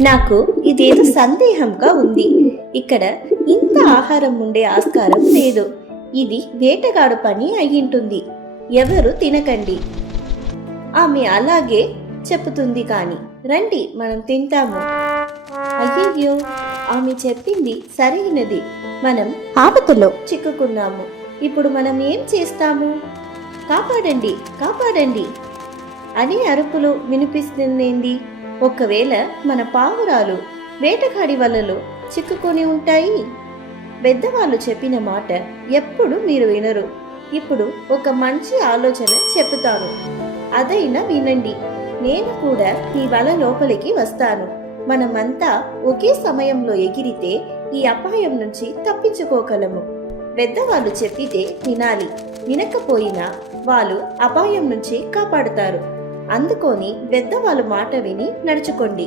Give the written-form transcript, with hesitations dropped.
నాకు ఇదేదో సందేహంగా ఉంది. ఇక్కడ ఇంత ఆహారం ఉండే ఆస్కారం లేదు. ఇది వేటగాడు పని అయ్యింటుంది. ఎవరు తినకండి. ఆమె అలాగే చెప్పుతుంది కాని రండి మనం తింటాము. అయ్యయ్యో, ఆమె చెప్పింది సరైనది. మనం ఆపదలో చిక్కుకున్నాము. ఇప్పుడు మనం ఏం చేస్తాము? కాపాడండి, కాపాడండి అని అరుపులు వినిపిస్తుందేంది? ఒకవేళ మన పావురాలు వేటగాడి వలలో చిక్కుకొని ఉంటాయి. పెద్దవాళ్ళు చెప్పిన మాట ఎప్పుడు మీరు వినరు. ఇప్పుడు ఒక మంచి ఆలోచన చెప్తాను, అదైనా వినండి. నేను కూడా ఈ వల లోపలికి వస్తాను. మనమంతా ఒకే సమయంలో ఎగిరితే ఈ అపాయం నుంచి తప్పించుకోగలము. పెద్దవాళ్ళు చెప్పితే వినాలి. వినకపోయినా వాళ్ళు అపాయం నుంచి కాపాడుతారు. అందుకొని పెద్దవాళ్ళు మాట విని నడుచుకోండి.